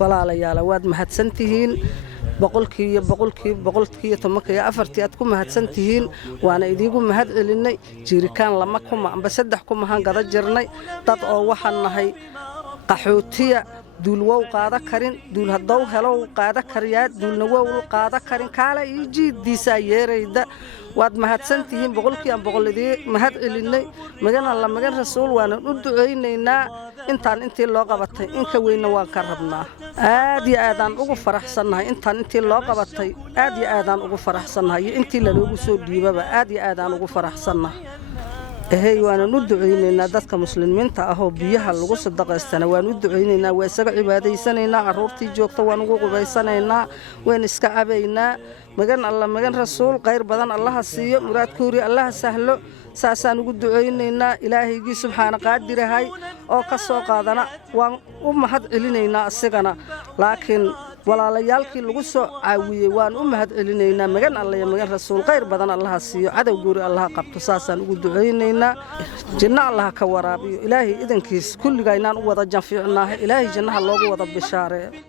walaalayaal waad mahadsantihiin boqolkii tobankiiyo afartii aad ku mahadsantihiin waana idiigu mahad celinay jirikaan lama kuma amba 3 kumahan gada jirnay dad oo waxaan nahay qaxootiya duul wow qaada karin duul hadow helo qaada kariyaa duulna wow qaada karin kaala jiidiisa yeerayda waad mahadsantihiin boqolkii mahad celinay magan rasuul waana u duceynaynaa intii loo qabatay in ka weyna waan ka rabnaa aad iyo aadaan ugu faraxsanahay intii loo qabatay aad iyo aadaan ugu faraxsanahay intii la loogu soo dhiibaba aad iyo aadaan ugu faraxsanahay waana u duceynaynaa dadka muslimiinta ah oo biyaha lagu sadaqaystana waan u duceynaynaa waa isaga cibaadaysanaynaa caruurtii joogta waan ugu qubaysanaynaa waan iska cabaynaa magan rasuul khayr badan allaha siiyo muraadkoori allaha sahlo saasaan ugu duceynaynaa ilaahaygi subxaana qaadirahay oo ka soo qaadana waan u mahad celinaynaa asigana laakiin walaalayaalkii lagu soo caawiyay waan u mahad celinaynaa magan rasuul khayr badan allaha siiyo cadowgoori allaha qabto saasaan ugu duceynaynaa janno allaha ka waraabiyo ilaahay idankiis kulliga inaan u wada janfiicnaahay ilaahay jannaha loogu wada bishaaree